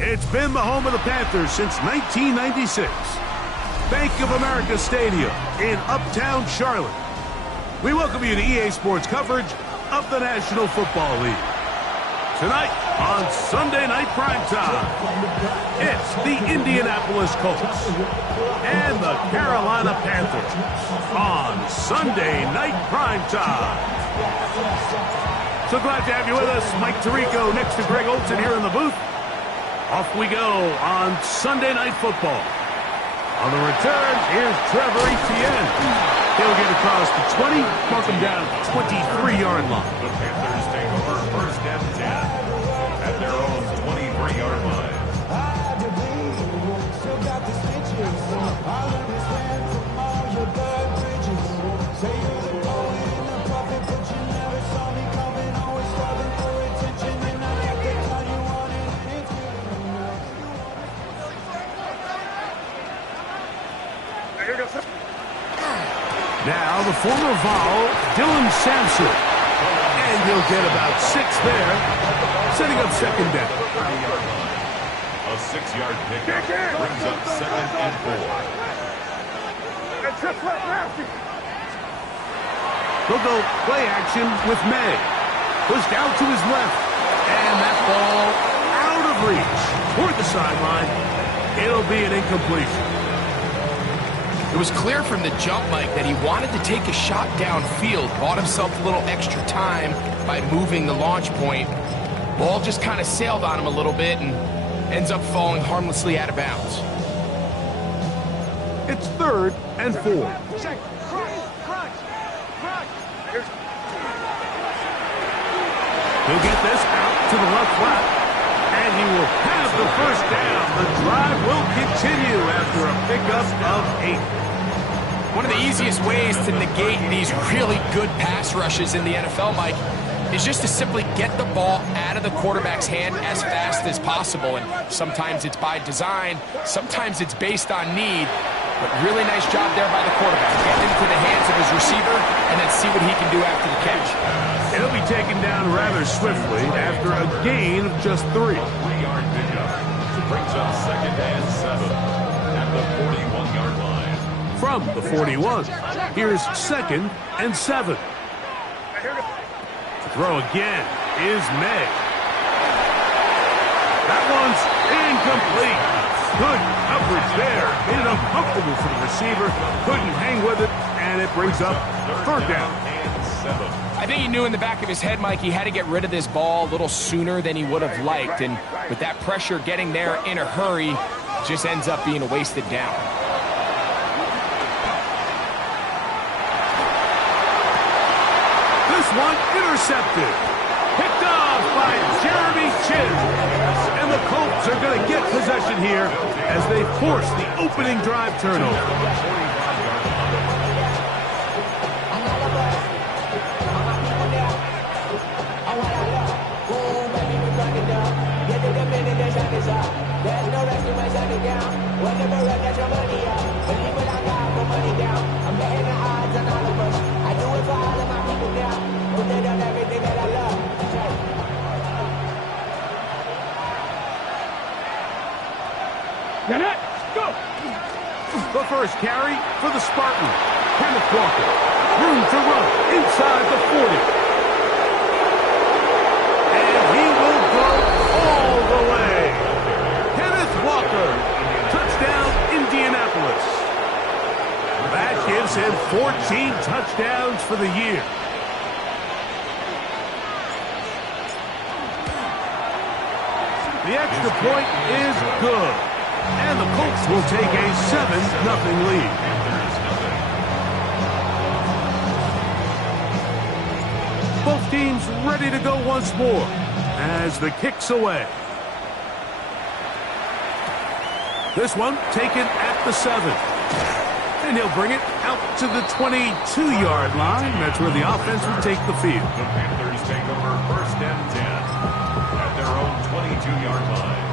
It's been the home of the Panthers since 1996. Bank of America Stadium in Uptown Charlotte. We welcome you to EA Sports coverage of the National Football League. Tonight on Sunday Night Primetime, it's the Indianapolis Colts and the Carolina Panthers on Sunday Night Primetime. So glad to have you with us. Mike Tirico next to Greg Olsen here in the booth. Off we go on Sunday Night Football. On the return, here's Trevor Etienne. He'll get across the 20, mark him down at the 23-yard line. The Panthers take over first and 10 at their own 23-yard line. Now the former Vol, Dylan Sampson. And he'll get about 6 there, setting up second down. A 6-yard pickup brings up 2nd and 4. He'll go play action with May. Pushed out to his left. And that ball out of reach toward the sideline. It'll be an incompletion. It was clear from the jump, Mike, that he wanted to take a shot downfield, bought himself a little extra time by moving the launch point. Ball just kind of sailed on him a little bit and ends up falling harmlessly out of bounds. It's 3rd and 4. He'll get this out to the left flat, and he will have the first down. The drive will continue after a pickup of 8. One of the easiest ways to negate these really good pass rushes in the NFL, Mike, is just to simply get the ball out of the quarterback's hand as fast as possible. And sometimes it's by design, sometimes it's based on need. But really nice job there by the quarterback. Get into the hands of his receiver and then see what he can do after the catch. He'll be taken down rather swiftly after a gain of just 3. 3-yard pickup brings up 2nd and 7 at the 41-yard line. From the 41, here's 2nd and 7. To throw again is May. That one's incomplete. Good coverage there. Made it uncomfortable for the receiver. Couldn't hang with it, and it brings up 3rd down. I think he knew in the back of his head, Mike, he had to get rid of this ball a little sooner than he would have liked. And with that pressure getting there in a hurry, just ends up being a wasted down. This one intercepted. Picked off by Jeremy Chinn. And the Colts are going to get possession here as they force the opening drive turnover. The first carry for the Spartan. Kenneth Walker. Room to run inside the 40. And he will go all the way. Kenneth Walker. Touchdown, Indianapolis. That gives him 14 touchdowns for the year. The extra point is good. And the Colts will take a 7-0 lead. Both teams ready to go once more as the kick's away. This one taken at the 7. And he'll bring it out to the 22-yard line. That's where the offense will take the field. The Panthers take over first and 10 at their own 22-yard line.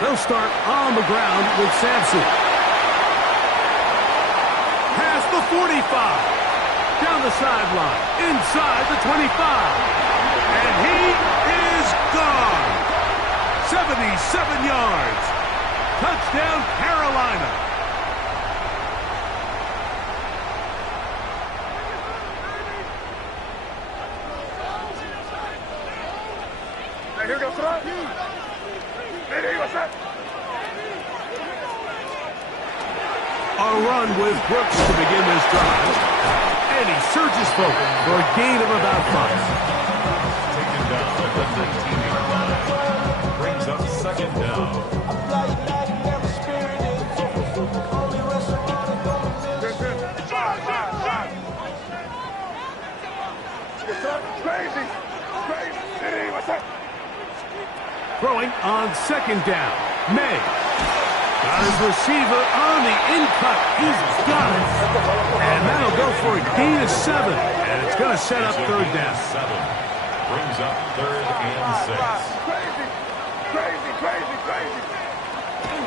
They'll start on the ground with Sampson. Past the 45. Down the sideline. Inside the 25. And he is gone. 77 yards. Touchdown, Carolina. Here goes front. A run with Brooks to begin this drive. And he surges forward for a gain of about 5. Taken down at the 13-yard line. Brings up second down. Crazy. Throwing on second down. May. Got his receiver on the in-cut. He's got it. And that'll go for a gain of 7. And it's going to set up third down. 7. Brings up third and 6. Crazy.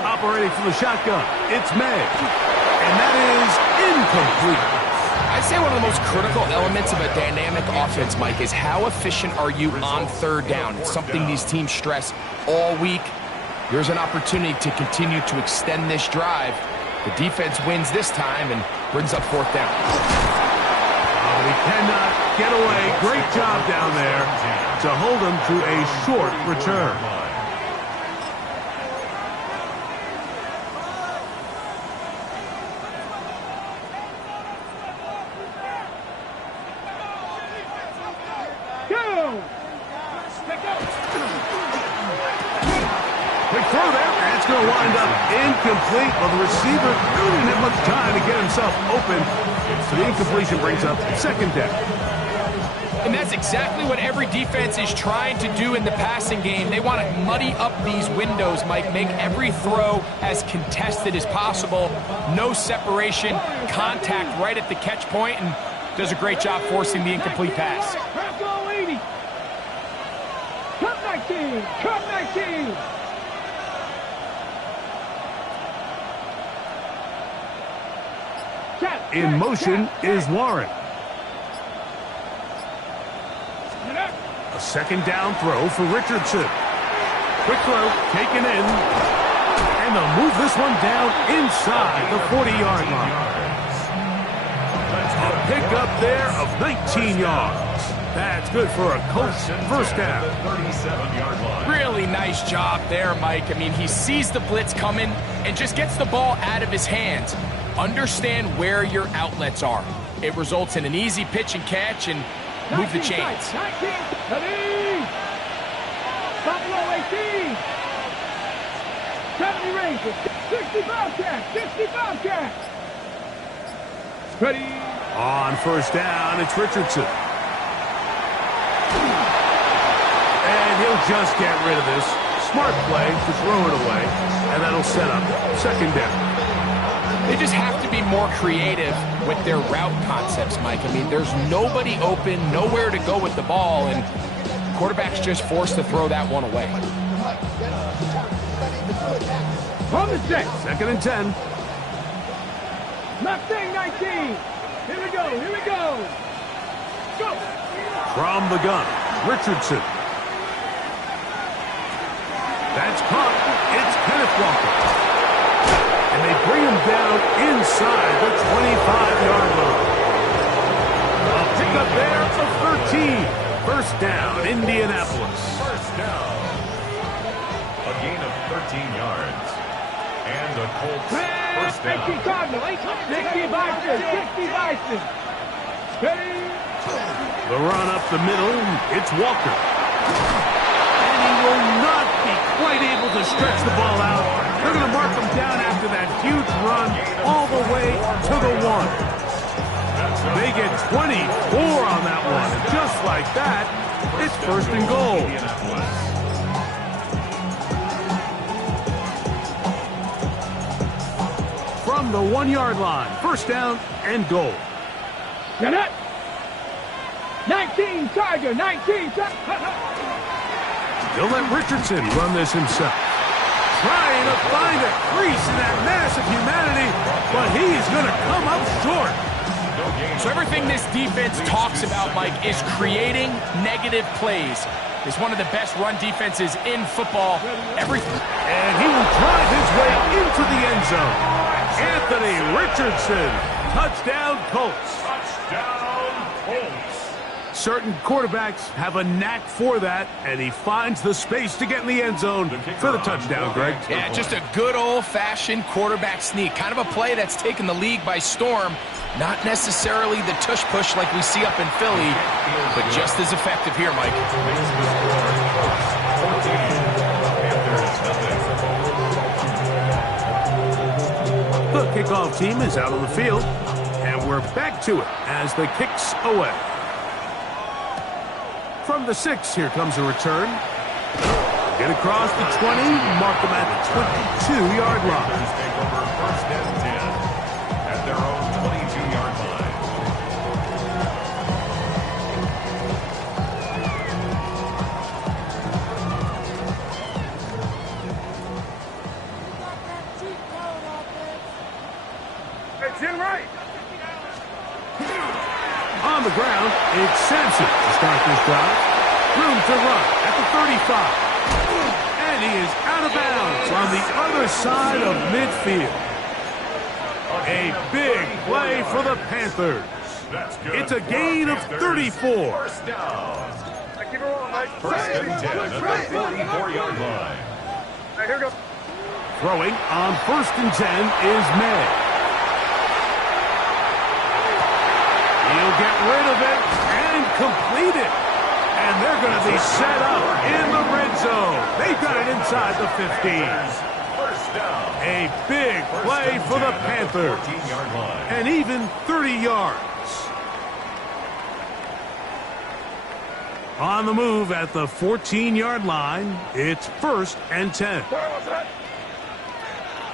Operating from the shotgun. It's May. And that is incomplete. I'd say one of the most critical elements of a dynamic offense, Mike, is how efficient are you on third down. It's something these teams stress all week. Here's an opportunity to continue to extend this drive. The defense wins this time and brings up fourth down. Oh, he cannot get away. Great job down there to hold him to a short return. Quick throw there. That's going to wind up incomplete. Well, the receiver didn't have much time to get himself open. So the incompletion brings up second down. And that's exactly what every defense is trying to do in the passing game. They want to muddy up these windows, Mike, make every throw as contested as possible. No separation, contact right at the catch point, and does a great job forcing the incomplete pass. Cut 19. In motion is Warren. A second down throw for Richardson. Quick throw, taken in. And they'll move this one down inside the 40-yard line. A pickup there of 19 yards. That's good for a Colts first down. 37-yard line. Really nice job there, Mike. I mean, he sees the blitz coming and just gets the ball out of his hands. Understand where your outlets are. It results in an easy pitch and catch and move the chains. 19, Buffalo 18. 70 Rangers. 65 catch. Ready. On first down, it's Richardson. And he'll just get rid of this. Smart play to throw it away. And that'll set up second down. They just have to be more creative with their route concepts, Mike. I mean, there's nobody open, nowhere to go with the ball, and quarterback's just forced to throw that one away. On the set. Second and 10. Left thing 19. Here we go. Go. From the gun, Richardson. That's caught. It's Kenneth Walker. And they bring him down inside the 25-yard line. A pickup there of 13. First down, Indianapolis. First down. A gain of 13 yards. And the Colts first down. 60 Cardinal. 60 Bison. Ready. The run up the middle, it's Walker. And he will not be quite able to stretch the ball out. They're going to mark him down after that huge run all the way to the 1. They get 24 on that one. And just like that, it's first and goal. From the 1-yard line, first down and goal. Get it. 19 Tiger. 19 Tiger. He'll let Richardson run this himself. trying to find a crease in that mass of humanity, but he's going to come up short. So everything this defense talks about, Mike, is creating negative plays. It's one of the best run defenses in football. And he will drive his way into the end zone. Anthony Richardson, touchdown Colts. Touchdown, Colts. Certain quarterbacks have a knack for that, and he finds the space to get in the end zone for the touchdown, Greg. Yeah, just a good old-fashioned quarterback sneak. Kind of a play that's taken the league by storm. Not necessarily the tush-push like we see up in Philly, but just as effective here, Mike. The kickoff team is out on the field, and we're back to it as the kick's away. From the 6, here comes a return. Get across the 20, mark them at the 22-yard line. Take over first and 10 at their own 22-yard line. It's in right. On the ground, it's Sampson to start this drive. Room to run at the 35. And he is out of bounds on the other side of midfield. A big play for the Panthers. That's good. It's a gain of 34. First down. Keep it rolling, Mike. First and 10 at the 44-yard line. Right, here we go. Throwing on first and 10 is May. He'll get rid of it and complete it. And they're going to be set up in the red zone. They got it inside the 15. First down. A big play for the Panthers. 14-yard line. And even 30 yards. On the move at the 14-yard line, it's first and 10. What's that?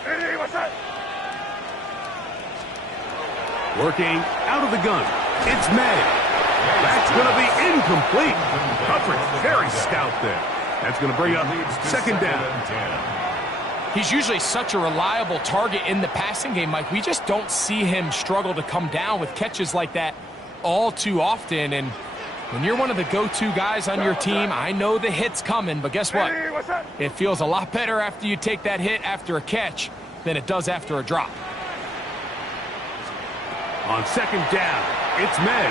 Hey, what's that? Working out of the gun, it's May. That's going to be incomplete. Coverage, very stout there. That's going to bring up second down. He's usually such a reliable target in the passing game, Mike. We just don't see him struggle to come down with catches like that all too often. And when you're one of the go-to guys on your team, I know the hit's coming, but guess what? Hey, what's that? It feels a lot better after you take that hit after a catch than it does after a drop. On second down, it's May.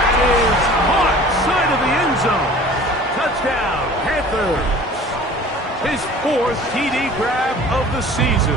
That is caught side of the end zone. Touchdown, Panthers. His 4th TD grab of the season.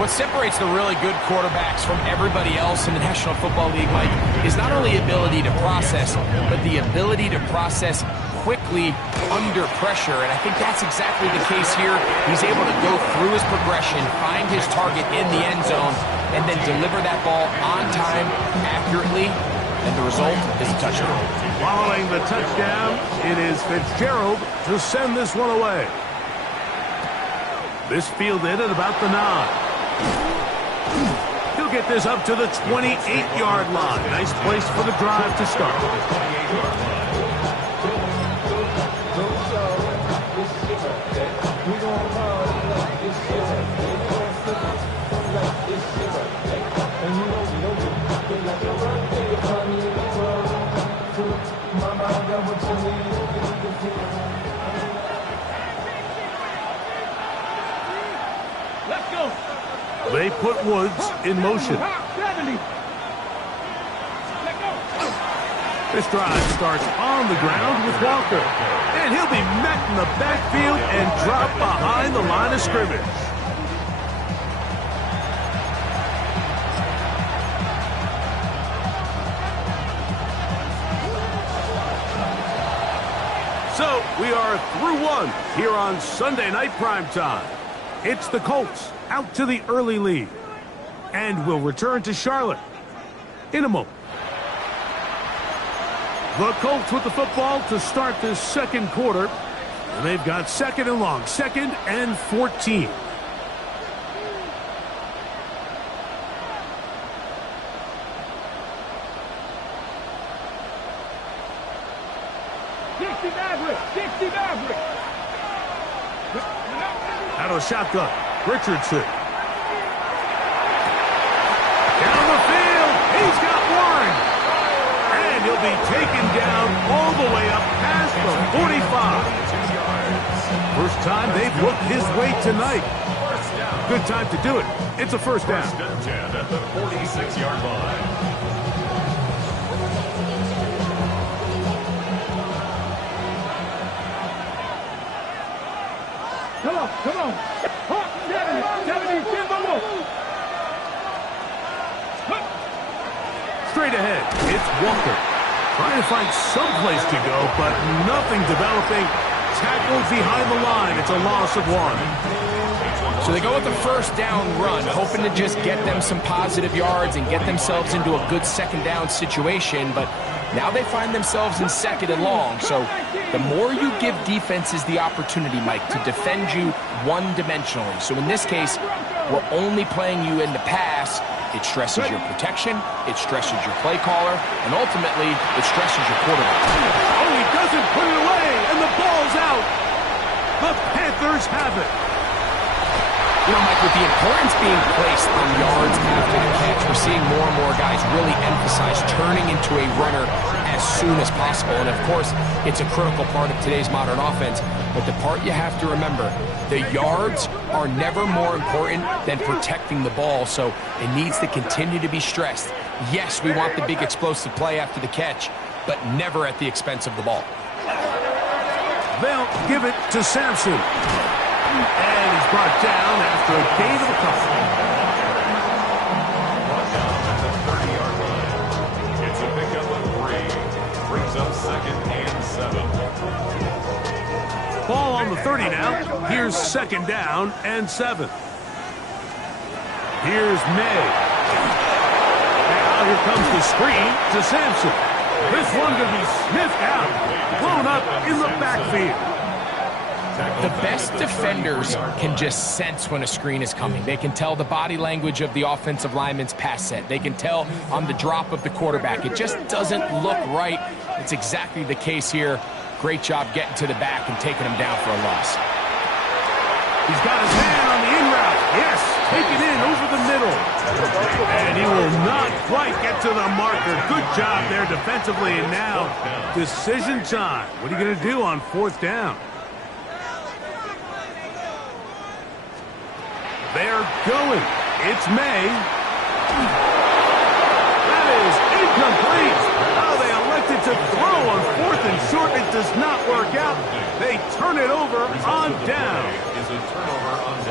What separates the really good quarterbacks from everybody else in the National Football League, Mike, is not only ability to process, but the ability to process quickly under pressure. And I think that's exactly the case here. He's able to go through his progression, find his target in the end zone, and then deliver that ball on time, accurately, and the result is a touchdown. Following the touchdown, it is Fitzgerald to send this one away. This fielded at about the 9. He'll get this up to the 28-yard line. Nice place for the drive to start. Let's go. They put Woods in motion. 70. Let go. This drive starts on the ground with Walker. And he'll be met in the backfield and dropped behind the line of scrimmage. So we are through one here on Sunday Night Primetime. It's the Colts out to the early lead. And we'll return to Charlotte in a moment. The Colts with the football to start this second quarter. And they've got second and long, 2nd and 14. Dixie Maverick. Dixie Maverick. Out of the shotgun, Richardson. Down the field, he's got one. And he'll be taken down all the way up past the 45. First time they've looked his way tonight. Good time to do it. It's a first down. First and 10 at the 46-yard line. Come on, come on. 70, Timber. Straight ahead, it's Walker. Trying to find some place to go, but nothing developing. Tackled behind the line. It's a loss of 1. So they go with the first down run, hoping to just get them some positive yards and get themselves into a good second down situation, but now they find themselves in second and long. So the more you give defenses the opportunity, Mike, to defend you one-dimensionally. So in this case, we're only playing you in the pass. It stresses your protection, it stresses your play caller, and ultimately, it stresses your quarterback. Oh, he doesn't put it away, and the ball's out. The Panthers have it. You know, Mike, with the importance being placed on yards after the catch, we're seeing more and more guys really emphasize turning into a runner as soon as possible. And, of course, it's a critical part of today's modern offense. But the part you have to remember, the yards are never more important than protecting the ball, so it needs to continue to be stressed. Yes, we want the big explosive play after the catch, but never at the expense of the ball. They'll give it to Sampson. And he's brought down after a gain of a couple. At the 30-yard line. It's a pickup of 3. Brings up second and 7. Ball on the 30 now. Here's second down and 7. Here's May. Now here comes the screen to Sampson. This one going to be sniffed out. Blown up in the backfield. The best defenders can just sense when a screen is coming. They can tell the body language of the offensive lineman's pass set. They can tell on the drop of the quarterback. It just doesn't look right. It's exactly the case here. Great job getting to the back and taking him down for a loss. He's got his man on the in route. Yes, take it in over the middle. And he will not quite get to the marker. Good job there defensively. And now, decision time. What are you going to do on fourth down? They're going. It's May. That is incomplete. Oh, they elected to throw on fourth and short. It does not work out. They turn it over on down.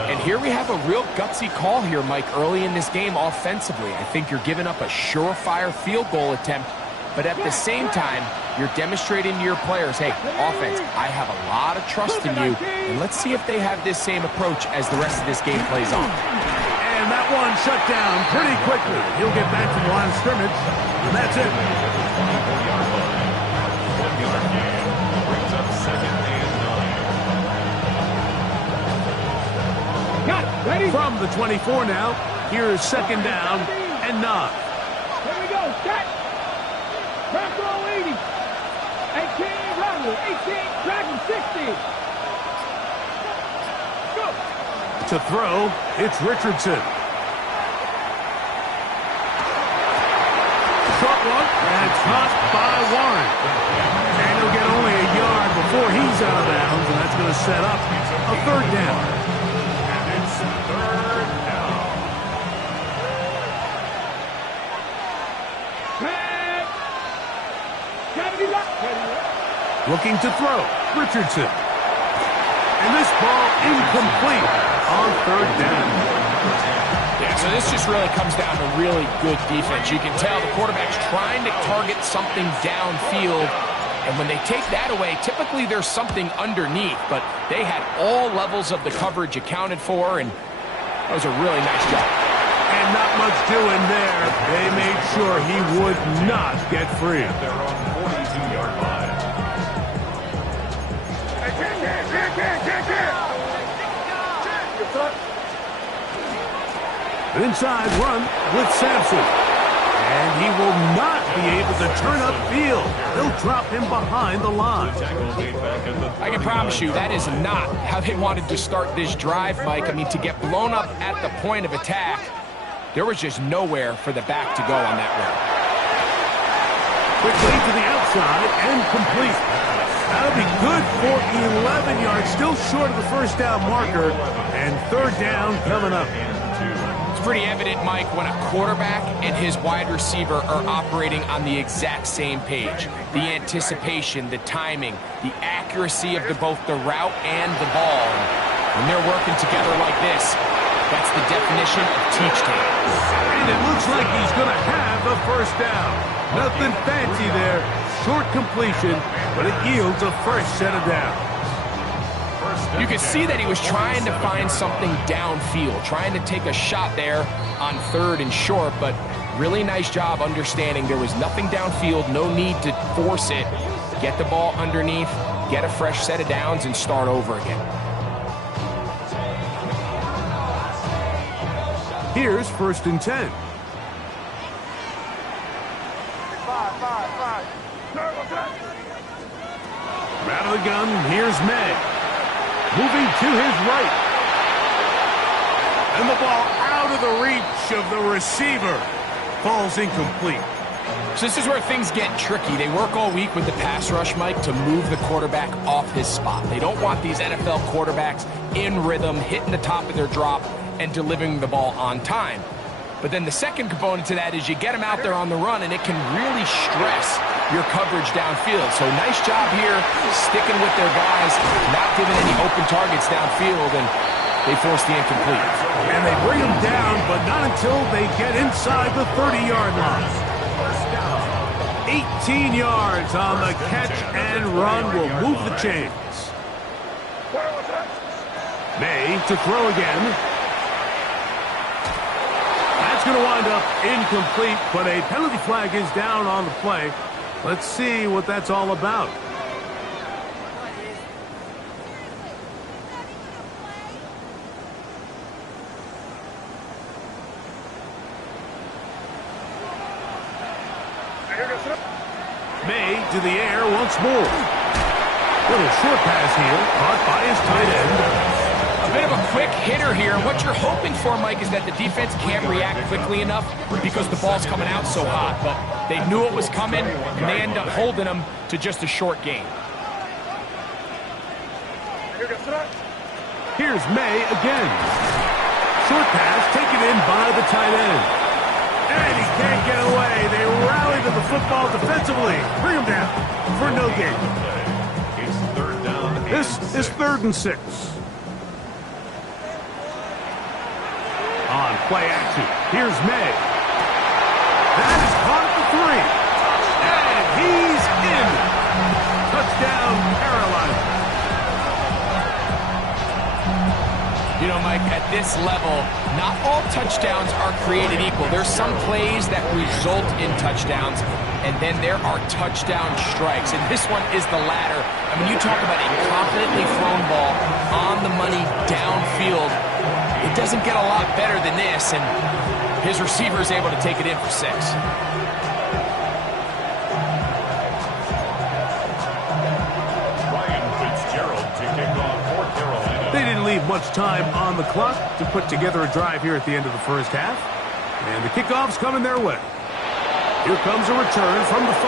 And here we have a real gutsy call here, Mike, early in this game offensively. I think you're giving up a surefire field goal attempt, but at the same time, you're demonstrating to your players, hey, offense, I have a lot of trust in you, and let's see if they have this same approach as the rest of this game plays on. And that one shut down pretty quickly. He'll get back to the line of scrimmage, and that's it. 1-yard gain brings up second and 9. Got it. Ready? From the 24 now, here is second down and 9. Here we go. Set. Back roll 80. 18, Ronald. 18, Dragon 60. Go. To throw, it's Richardson. Short one, and it's caught by Warren. And he'll get only a yard before he's out of bounds, and that's going to set up a third down. And it's third down. Back. 70 left. Looking to throw, Richardson. And this ball incomplete on third down. Yeah, so this just really comes down to really good defense. You can tell the quarterback's trying to target something downfield, and when they take that away, typically there's something underneath, but they had all levels of the coverage accounted for, and that was a really nice job. And not much doing there. They made sure he would not get free. They're on 42-yard line. Inside run with Sampson. And he will not be able to turn upfield. They'll drop him behind the line. I can promise you that is not how they wanted to start this drive, Mike. I mean, to get blown up at the point of attack, there was just nowhere for the back to go on that route. Quickly to the outside and complete. That'll be good for 11 yards, still short of the first down marker, and third down coming up. It's pretty evident, Mike, when a quarterback and his wide receiver are operating on the exact same page. The anticipation, the timing, the accuracy of both the route and the ball. And when they're working together like this, that's the definition of teach tape. And it looks like he's going to have the first down. Nothing fancy there. Short completion, but it yields a fresh set of downs. You could see that he was trying to find something downfield, trying to take a shot there on third and short, but really nice job understanding there was nothing downfield, no need to force it. Get the ball underneath, get a fresh set of downs, and start over again. Here's 1st and 10. Out of the gun, here's May. Moving to his right. And the ball out of the reach of the receiver. Falls incomplete. So this is where things get tricky. They work all week with the pass rush, Mike, to move the quarterback off his spot. They don't want these NFL quarterbacks in rhythm, hitting the top of their drop, and delivering the ball on time. But then the second component to that is you get them out there on the run, and it can really stress your coverage downfield. So nice job here, sticking with their guys, not giving any open targets downfield, and they force the incomplete. And they bring him down, but not until they get inside the 30-yard line. 18 yards on the catch and run will move the chains. May to throw again. That's going to wind up incomplete, but a penalty flag is down on the play. Let's see what that's all about. May to the air once more. Little short pass here, caught by his tight end. A bit of a quick hitter here. What you're hoping for, Mike, is that the defense can't react quickly enough because the ball's coming out so hot. But they knew it was coming, and they end up holding them to just a short gain. Here's May again. Short pass taken in by the tight end. And he can't get away. They rally to the football defensively. Bring him down for no gain. This is 3rd and 6. On play action, here's May. That is caught at the 3. And he's in. Touchdown, Carolina. You know, Mike, at this level, not all touchdowns are created equal. There's some plays that result in touchdowns, and then there are touchdown strikes. And this one is the latter. I mean, you talk about a confidently thrown ball on the money downfield. It doesn't get a lot better than this, and his receiver is able to take it in for 6. Ryan Fitzgerald to kick off for Carolina. They didn't leave much time on the clock to put together a drive here at the end of the first half. And the kickoff's coming their way. Here comes a return from the 5.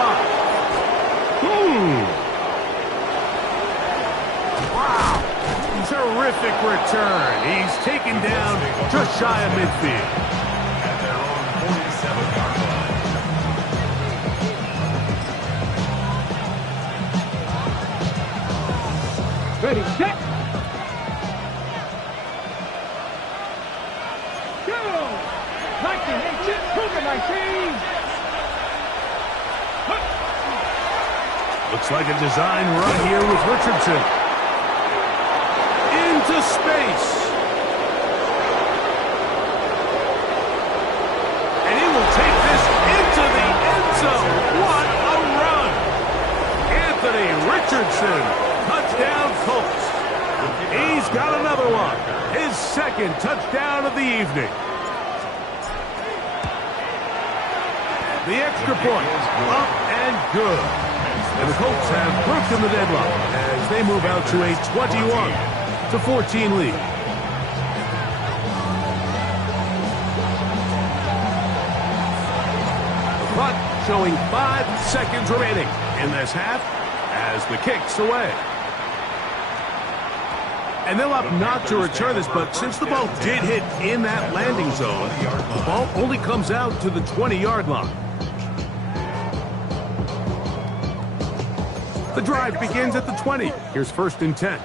Wow. Terrific return. He's taken down just shy of midfield. At their own 47-yard line. Ready, set. Go! 19, Cougar 19. Looks like a design run here with Richardson. Into space. And he will take this into the end zone. What a run. Anthony Richardson. Touchdown Colts. He's got another one. His second touchdown of the evening. The extra point, up and good. And the Colts have broken the deadlock as they move out to a 21-14 lead. The clock showing 5 seconds remaining in this half as the kick's away. And they'll opt not to return this, but since the ball did hit in that landing zone, the ball only comes out to the 20-yard line. The drive begins at the 20. Here's 1st and 10.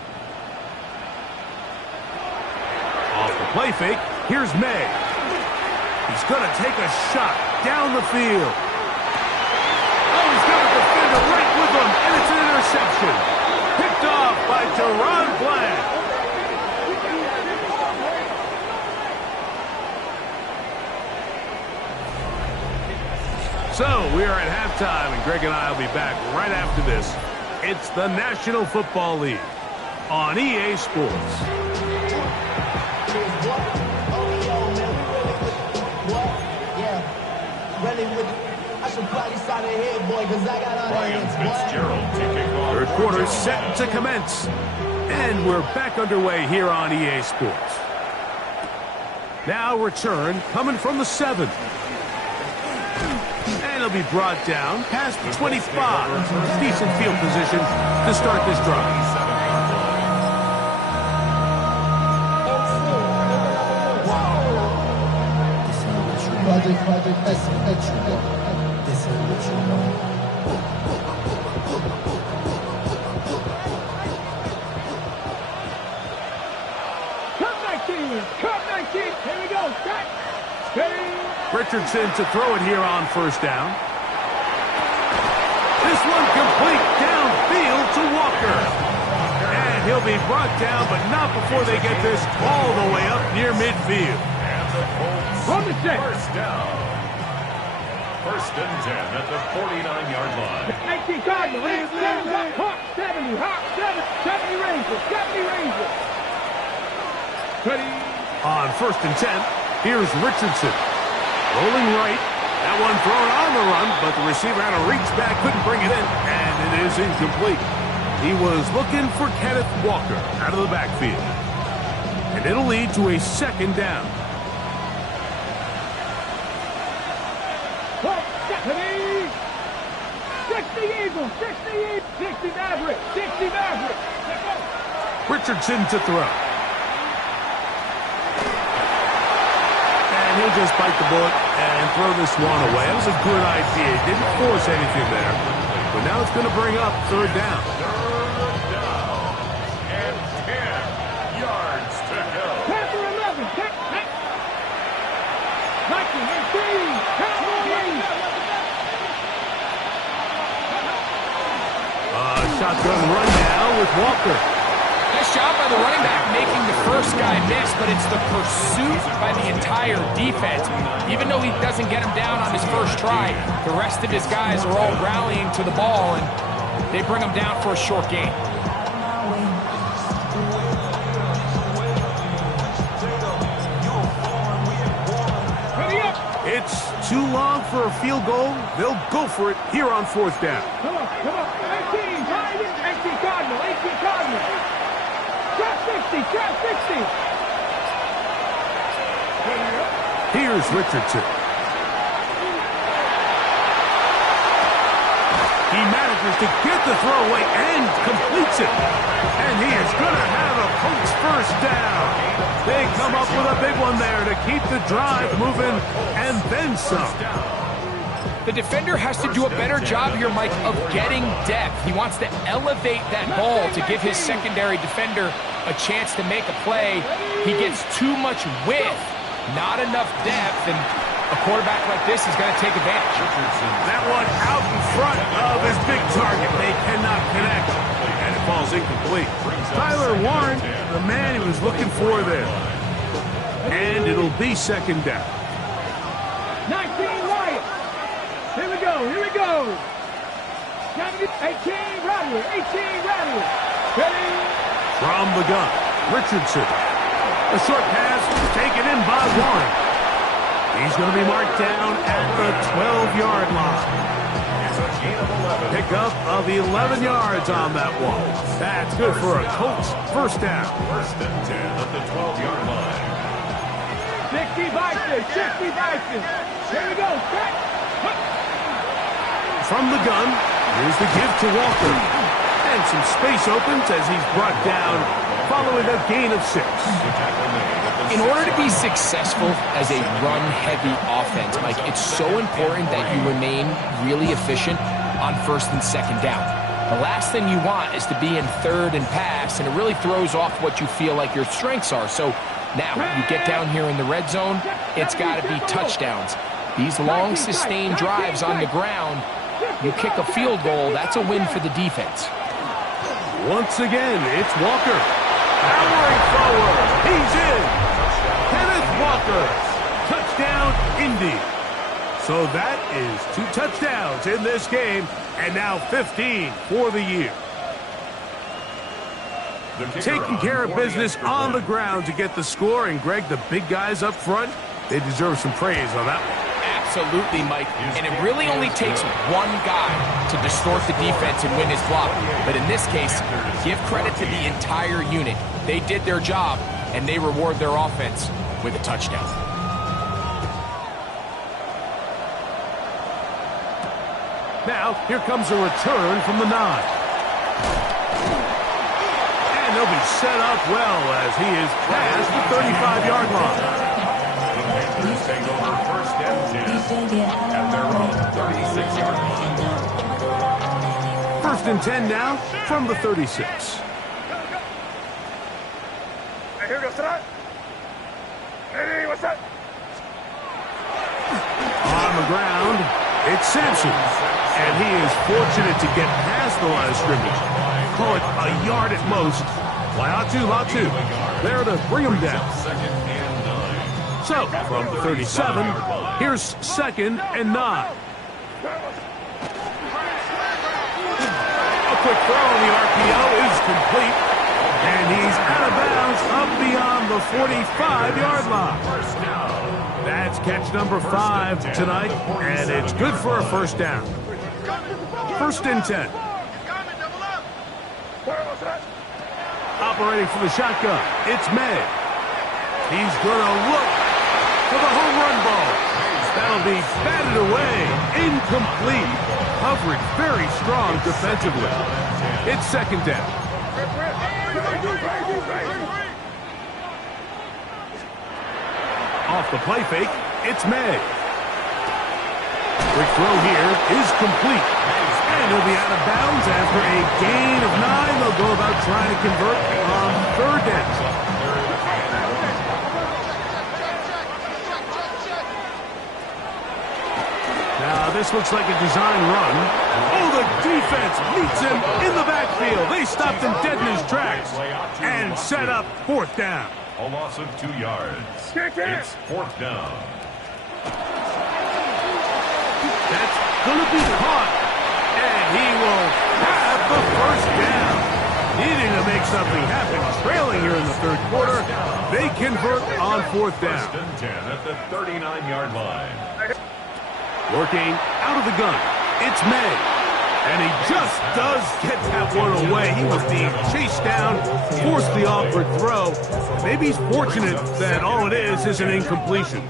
Off the play fake, here's May. He's going to take a shot down the field. Oh, he's got a defender right with him, and it's an interception. Picked off by Teron Bland. So, we are at halftime, and Greg and I will be back right after this. It's the National Football League on EA Sports. Third quarter set to commence. And we're back underway here on EA Sports. Now return coming from the 7. And it'll be brought down past the 25. Decent field position to start this drive. Cut 19. Here we go. Cut. Richardson to throw it here on 1st down. This one complete downfield to Walker. And he'll be brought down, but not before they get this all the way up near midfield. From the 1st down. 1st and 10 at the 49-yard line. 19 Cardinal. 70. Hawk 70 Rangers. 70 Rangers. 20. On 1st and 10, here's Richardson. Rolling right. That one thrown on the run, but the receiver had to reach back, couldn't bring it in, and it is incomplete. He was looking for Kenneth Walker out of the backfield. And it'll lead to a 2nd down. 60 Eagles, 60 Mavericks, 60 Mavericks. Richardson to throw. And he'll just bite the bullet and throw this one away. That was a good idea. He didn't force anything there. But now it's going to bring up 3rd down. 3rd down. And 10 yards to go. Panther 11. 19, 18. Shotgun run now with Walker. Nice job by the running back making the first guy miss, but it's the pursuit by the entire defense. Even though he doesn't get him down on his first try, the rest of his guys are all rallying to the ball, and they bring him down for a short gain. It's too long for a field goal. They'll go for it here on 4th down. Come on. 18 Cardinal. 18 Cardinal. Trap 60. Here's Richardson. He manages to get the throw away and completes it. And he is going to have a Colts 1st down. They come up with a big one there to keep the drive moving and then some. The defender has to do a better job here, Mike, of getting depth. He wants to elevate that ball to give his secondary defender a chance to make a play. He gets too much width, not enough depth, and a quarterback like this is going to take advantage. That one out in front of his big target. They cannot connect, and it falls incomplete. Tyler Warren, the man he was looking for there. And it'll be 2nd down. 19 Wyatt. Here we go. 18 Rattler. Ready? From the gun, Richardson. A short pass taken in by Warren. He's going to be marked down at the 5-yard line. It's a gain of 11. Pickup of 11 yards on that one. That's good for a Colts first down. First and 10 at the 12-yard line. 60 Vikings, 60 Vikings. Here we go, set. From the gun, here's the give to Walker. And some space opens as he's brought down following a gain of 6. In order to be successful as a run-heavy offense, Mike, it's so important that you remain really efficient on first and second down. The last thing you want is to be in third and pass, and it really throws off what you feel like your strengths are. So now you get down here in the red zone, it's got to be touchdowns. These long, sustained drives on the ground, you kick a field goal, that's a win for the defense. Once again, it's Walker. Powering forward. He's in. Kenneth Walker. Touchdown, Indy. So that is 2 touchdowns in this game, and now 15 for the year. Taking care of business on the ground to get the score, and Greg, the big guys up front, they deserve some praise on that one. Absolutely, Mike. And it really only takes one guy to distort the defense and win his block. But in this case, give credit to the entire unit. They did their job, and they reward their offense with a touchdown. Now, here comes a return from the 9. And they'll be set up well as he is past the 35-yard line. Panthers take over first and 10 at their own 36-yard line. First and 10 now from the 36. Here we go, set. Hey, what's that? On the ground, it's Sampson. And he is fortunate to get past the line of scrimmage. Call it a yard at most. Latu there to bring him down. So, from the 37, here's 2nd and 9. A quick throw on the RPO is complete. And he's out of bounds up beyond the 45-yard line. That's catch number 5 tonight, and it's good for a first down. First and 10. Operating for the shotgun, it's May. He's going to look for the home run ball. That'll be batted away. Incomplete. Coverage very strong defensively. It's 2nd down. Off the play fake, it's May. Quick throw here is complete. And he'll be out of bounds after a gain of 9. They'll go about trying to convert on 3rd down. Now, this looks like a design run. Oh, the defense meets him in the backfield. They stopped him dead in his tracks and set up 4th down. A loss of 2 yards. It's 4th down. That's going to be caught. And he will have the first down. Needing to make something happen. Trailing here in the 3rd quarter. They convert on 4th down. First and 10 at the 39-yard line. Working out of the gun, it's May. And he just does get that one away. He was being chased down, forced the awkward throw. Maybe he's fortunate that all it is an incompletion.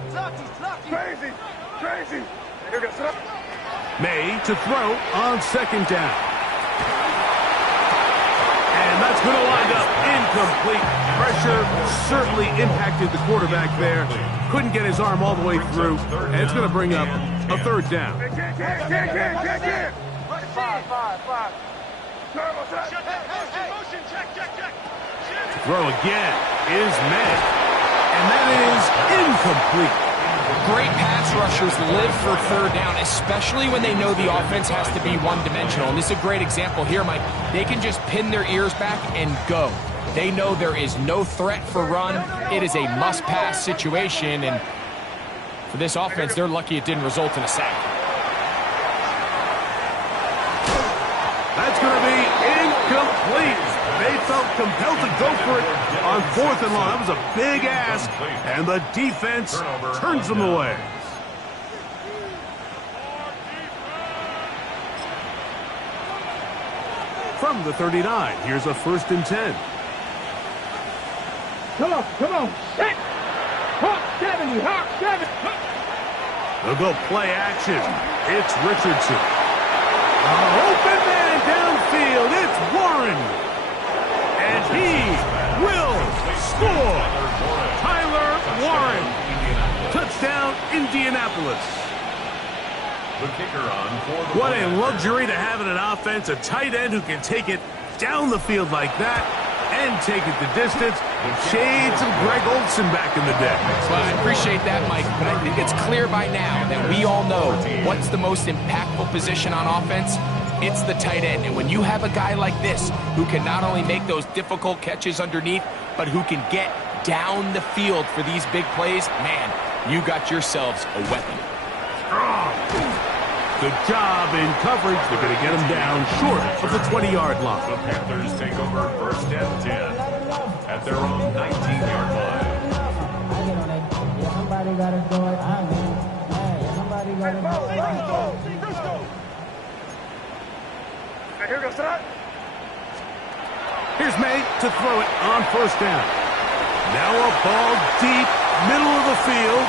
Crazy. Here goes, set. May to throw on 2nd down. And that's going to wind up incomplete. Pressure certainly impacted the quarterback there. Couldn't get his arm all the way through. And it's going to bring up a 3rd down. Get. 5. Throw again is May. And that is incomplete. Great pass rushers live for 3rd down, especially when they know the offense has to be one-dimensional. And this is a great example here, Mike. They can just pin their ears back and go. They know there is no threat for run. It is a must-pass situation, and for this offense, they're lucky it didn't result in a sack. That's going to be incomplete. They felt compelled to go for it on 4th and long. That was a big ask, and the defense turns them away. from the 39. Here's a 1st and 10. Come on, set. Hawk 70, Hawk 70. They'll go play action. It's Richardson. Open man downfield. It's Warren. And he will score. Tyler Warren. Touchdown, Indianapolis. The kicker on for the What a luxury to have in an offense. A tight end who can take it down the field like that and take it the distance. Shades of Greg Olsen back in the day. Well, I appreciate that, Mike, but I think it's clear by now that we all know what's the most impactful position on offense. It's the tight end. And when you have a guy like this who can not only make those difficult catches underneath, but who can get down the field for these big plays, man, you got yourselves a weapon. Good job in coverage. They're going to get him down short of the 20-yard line. The Panthers take over 1st and 10 at their own 19-yard line. Somebody got to do it. I mean, hey, somebody got to do it. Here goes that. Here's May to throw it on 1st down. Now a ball deep, middle of the field.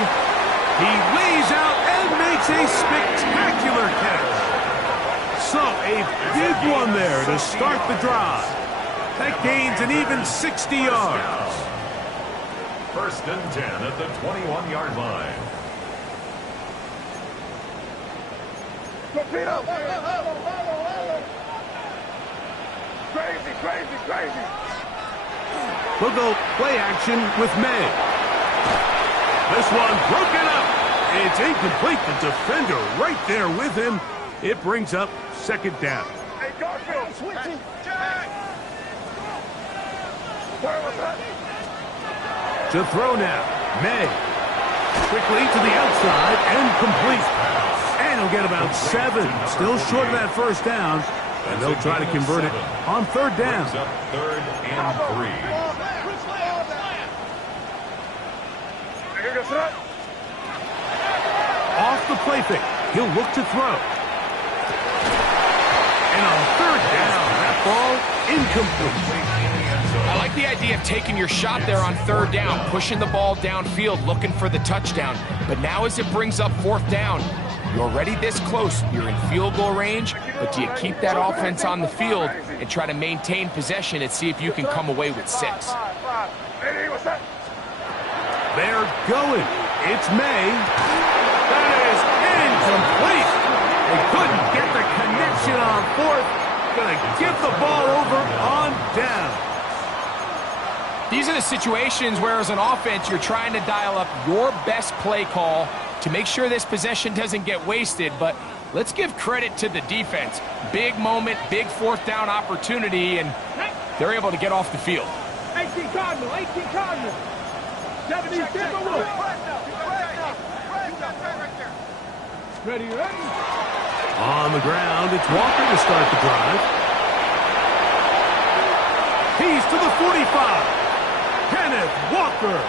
He lays out and makes a spectacular catch. So a big one there to start the drive. That gains an even 60 yards. 1st and 10 at the 21-yard line. Crazy. We'll go play action with May. This one broken up. It's incomplete. The defender right there with him. It brings up 2nd down. Hey, Garfield, switching. To throw now. May. Quickly to the outside and complete. And he'll get about 7. Still short of that 1st down. And they'll try to convert it on 3rd down. Brings up 3rd and 3. Here goes that. Off the play fake. He'll look to throw. And on 3rd down, that ball incomplete. I like the idea of taking your shot there on 3rd down, pushing the ball downfield, looking for the touchdown. But now as it brings up 4th down, you're already this close. You're in field goal range, but do you keep that offense on the field and try to maintain possession and see if you can come away with 6? Hey, what's that? They're going. It's May. That is incomplete. They couldn't get the connection on 4th. Gonna give the ball over on down. These are the situations where as an offense you're trying to dial up your best play call to make sure this possession doesn't get wasted, but let's give credit to the defense. Big moment, big 4th down opportunity, and they're able to get off the field. 18 Cardinal. 70 Timberwolves. Ready? On the ground, it's Walker to start the drive. He's to the 45. Kenneth Walker.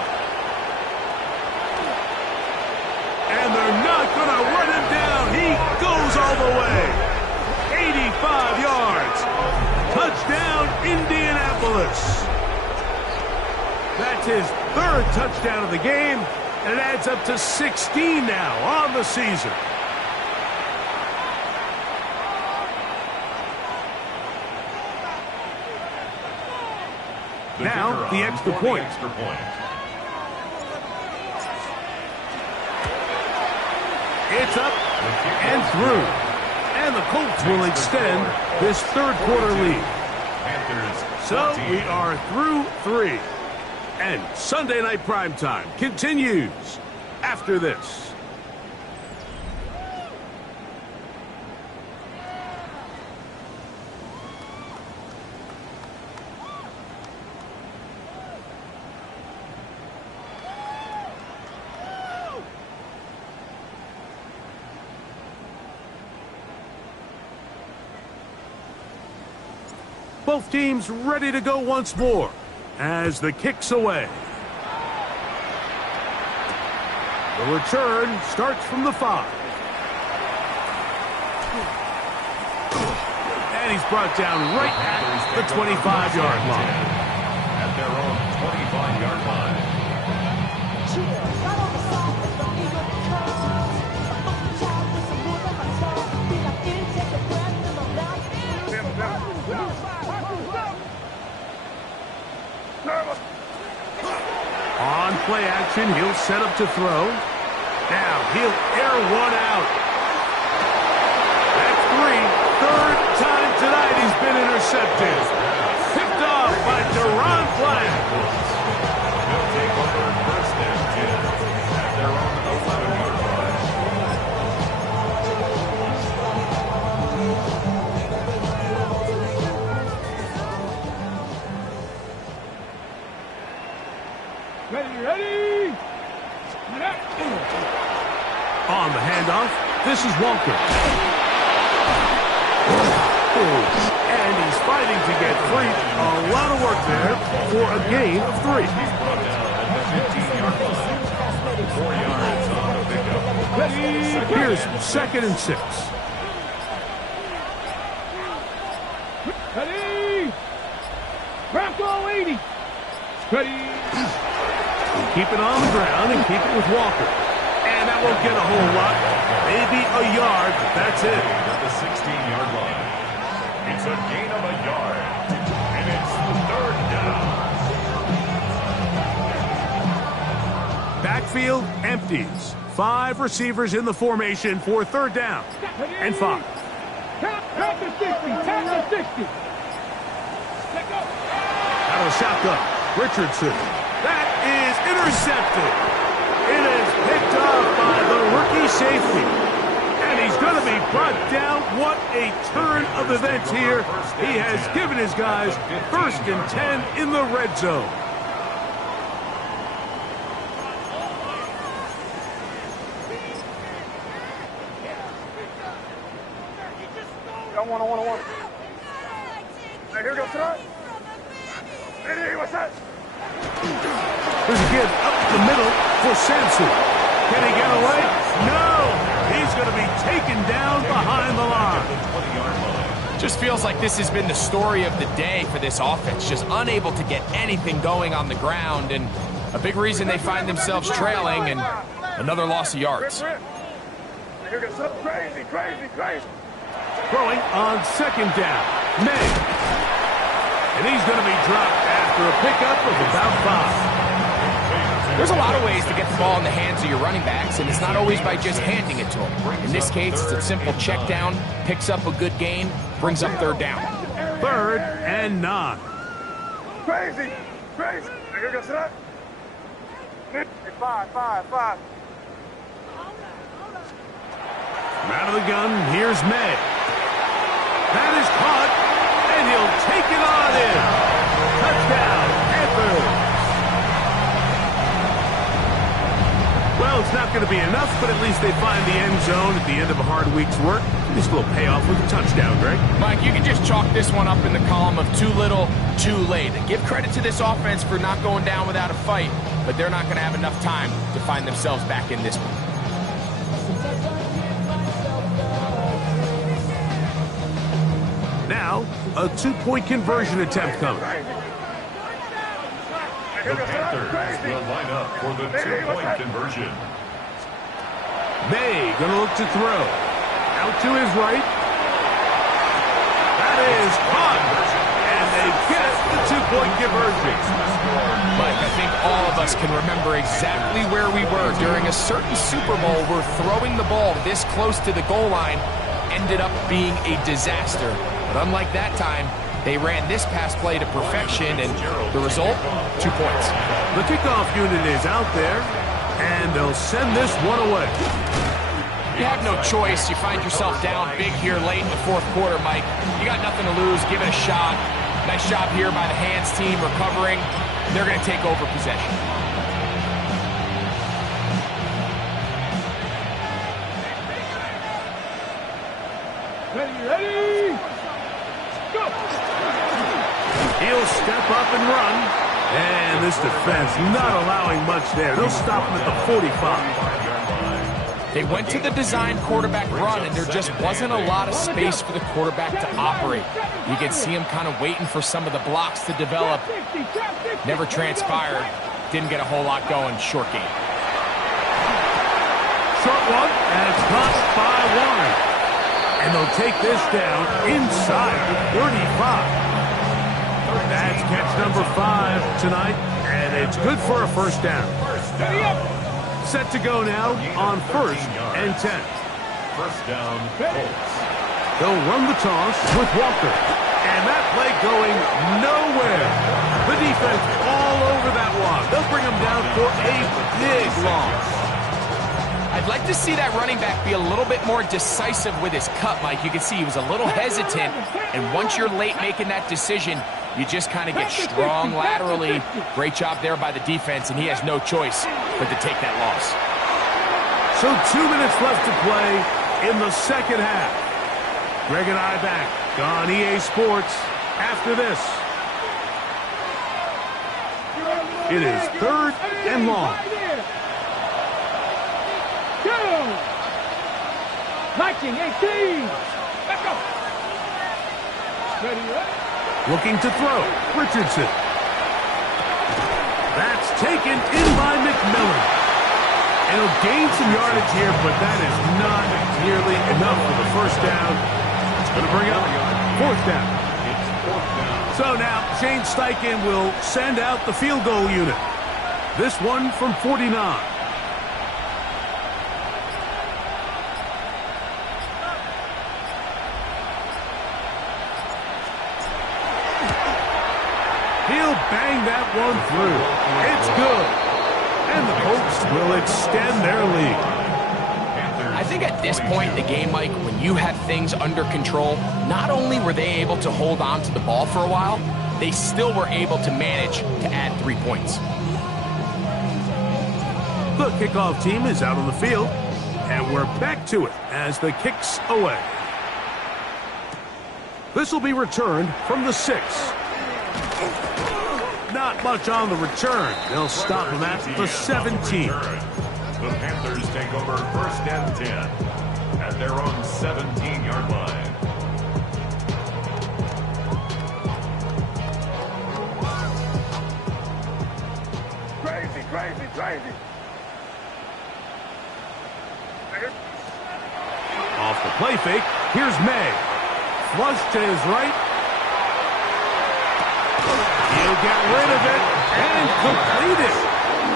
And they're not going to run him down. He goes all the way. 85 yards. Touchdown, Indianapolis. That's his 3rd touchdown of the game, and it adds up to 16 now on the season. Now, the extra point. It's up and through. And the Colts will extend this 3rd quarter lead. So we are through 3. And Sunday Night Primetime continues after this. Both teams ready to go once more as the kick's away. The return starts from the 5. And And he's brought down right at the 25-yard line. At their own 25-yard line. On play action, he'll set up to throw. Now he'll air one out. That's 3. Third time tonight he's been intercepted. Picked off by Deron Bland. They'll take over first and 10 at their own 11-yard line. Ready? On the handoff, this is Walker. And he's fighting to get free. A lot of work there for a gain of 3. He's brought down at the 15-yard line. 4 yards on the pickup. Here's 2nd and 6. Ready? Bronco 80. Ready? Keep it on the ground and keep it with Walker. And that won't get a whole lot. Maybe a yard, but that's it. At the 16-yard line. It's a gain of a yard. And it's 3rd down. Backfield empties. 5 receivers in the formation for 3rd down. And 5. Tap the 60. Tap the 60. Let go. Out of shotgun. Richardson. That is intercepted. It is picked off by the rookie safety. And he's going to be brought down. What a turn of events here. He has given his guys 1st and 10 in the red zone. One. Hey, here goes tonight. Hey, what's that? There's a give up the middle for Sampson. Can he get away? No! He's going to be taken down behind the line. Just feels like this has been the story of the day for this offense. Just unable to get anything going on the ground, and a big reason they find themselves trailing, and another loss of yards. Here goes something crazy. Throwing on 2nd down. May. And he's going to be dropped after a pickup of about 5. There's a lot of ways to get the ball in the hands of your running backs, and it's not always by just handing it to them. In this case, it's a simple check down, picks up a good gain, brings up 3rd down. 3rd and 9. Crazy. Here goes tonight. Hey, 5. From out of the gun, here's May. That is caught, and he'll take it on in. Touchdown, Panthers. Well, it's not going to be enough, but at least they find the end zone at the end of a hard week's work. This will pay off with a touchdown, Greg. Mike, you can just chalk this one up in the column of too little, too late. And give credit to this offense for not going down without a fight, but they're not going to have enough time to find themselves back in this one. Now, a 2-point conversion attempt coming. The Panthers will line up for the 2-point conversion. May gonna look to throw. Out to his right. That is caught. And they get the 2-point conversion. Mike, I think all of us can remember exactly where we were during a certain Super Bowl where throwing the ball this close to the goal line ended up being a disaster. But unlike that time, they ran this pass play to perfection, and the result, 2 points. The kickoff unit is out there, and they'll send this one away. You have no choice. You find yourself down big here late in the 4th quarter, Mike. You got nothing to lose. Give it a shot. Nice job here by the hands team recovering. They're going to take over possession. Ready? Go! He'll step up and run. And this defense not allowing much there. They'll stop him at the 45. They went to the design quarterback run, and there just wasn't a lot of space for the quarterback to operate. You could see him kind of waiting for some of the blocks to develop. Never transpired. Didn't get a whole lot going. Short game. Short one, and it's caught by Warren. And they'll take this down inside the 35. That's catch number 5 tonight, and it's good for a first down. Set to go now on 1st and 10. First down, Colts. They'll run the toss with Walker. And that play going nowhere. The defense all over that one. They'll bring him down for a big loss. I'd like to see that running back be a little bit more decisive with his cut, Mike. You can see he was a little hesitant, and once you're late making that decision, you just kind of get strong laterally. Great job there by the defense, and he has no choice but to take that loss. So 2 minutes left to play in the second half. Greg and I back on EA Sports after this. It is 3rd and long. 19, 18. Let's go. Ready up. Looking to throw. Richardson. That's taken in by McMillan. And he'll gain some yardage here, but that is not nearly enough for the first down. It's going to bring up 4th down. So now Shane Steichen will send out the field goal unit. This one from 49. He'll bang that one through. It's good. And the Colts will extend their lead. I think at this point in the game, Mike, when you have things under control, not only were they able to hold on to the ball for a while, they still were able to manage to add 3 points. The kickoff team is out on the field, and we're back to it as the kick's away. This will be returned from the 6. Not much on the return. They'll stop him at the 17. The Panthers take over 1st and 10 at their own 17-yard line. Crazy, crazy, crazy. Off the play fake, here's May. Flush to his right. He'll get rid of it and complete it.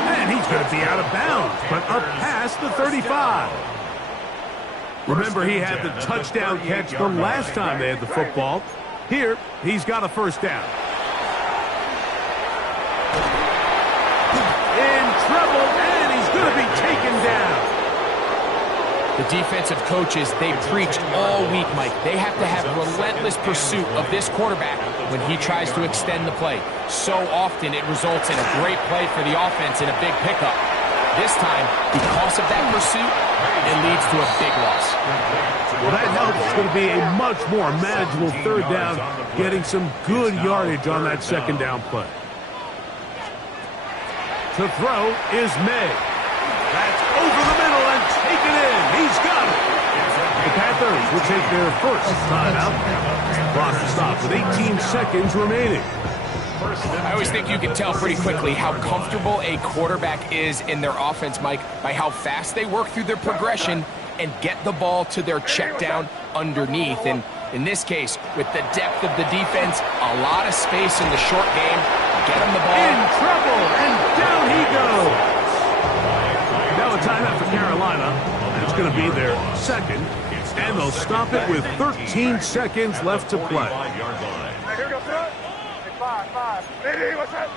And he's going to be out of bounds, but up past the 35. Remember, he had the touchdown catch the last time they had the football. Here, he's got a first down. In trouble, and he's going to be taken down. The defensive coaches, they preached all week, Mike. They have to have relentless pursuit of this quarterback when he tries to extend the play. So often it results in a great play for the offense and a big pickup. This time, because of that pursuit, it leads to a big loss. Well, that helps. It's going to be a much more manageable 3rd down, getting some good yardage on that 2nd down play. To throw is May. That's over the middle and taken in. He's got it. The Panthers will take their first timeout. Clock to stop with 18 seconds remaining. I always think you can tell pretty quickly how comfortable a quarterback is in their offense, Mike, by how fast they work through their progression and get the ball to their check down underneath. And in this case, with the depth of the defense, a lot of space in the short game, get him the ball. In trouble, and down he goes. Now a timeout for Carolina. It's going to be their 2nd, and they'll stop it with 13 seconds left to play. Hey, what's up?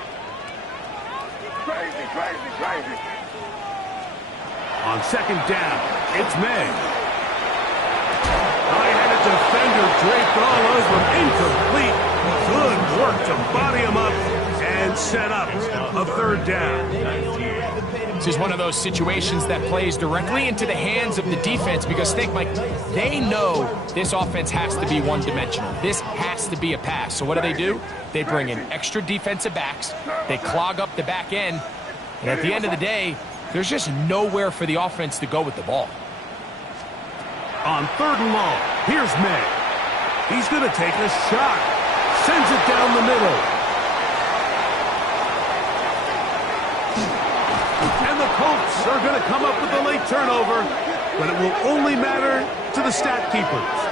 Crazy, crazy, crazy. On 2nd down, it's May. High-headed defender draped all over him. Incomplete. Good work to body him up and set up a 3rd down. This is one of those situations that plays directly into the hands of the defense because, think, Mike, they know this offense has to be one-dimensional. This has to be a pass. So what do? They bring in extra defensive backs. They clog up the back end. And at the end of the day, there's just nowhere for the offense to go with the ball. On 3rd and long, here's May. He's going to take a shot. Sends it down the middle. And the Colts are going to come up with a late turnover, but it will only matter to the stat keepers.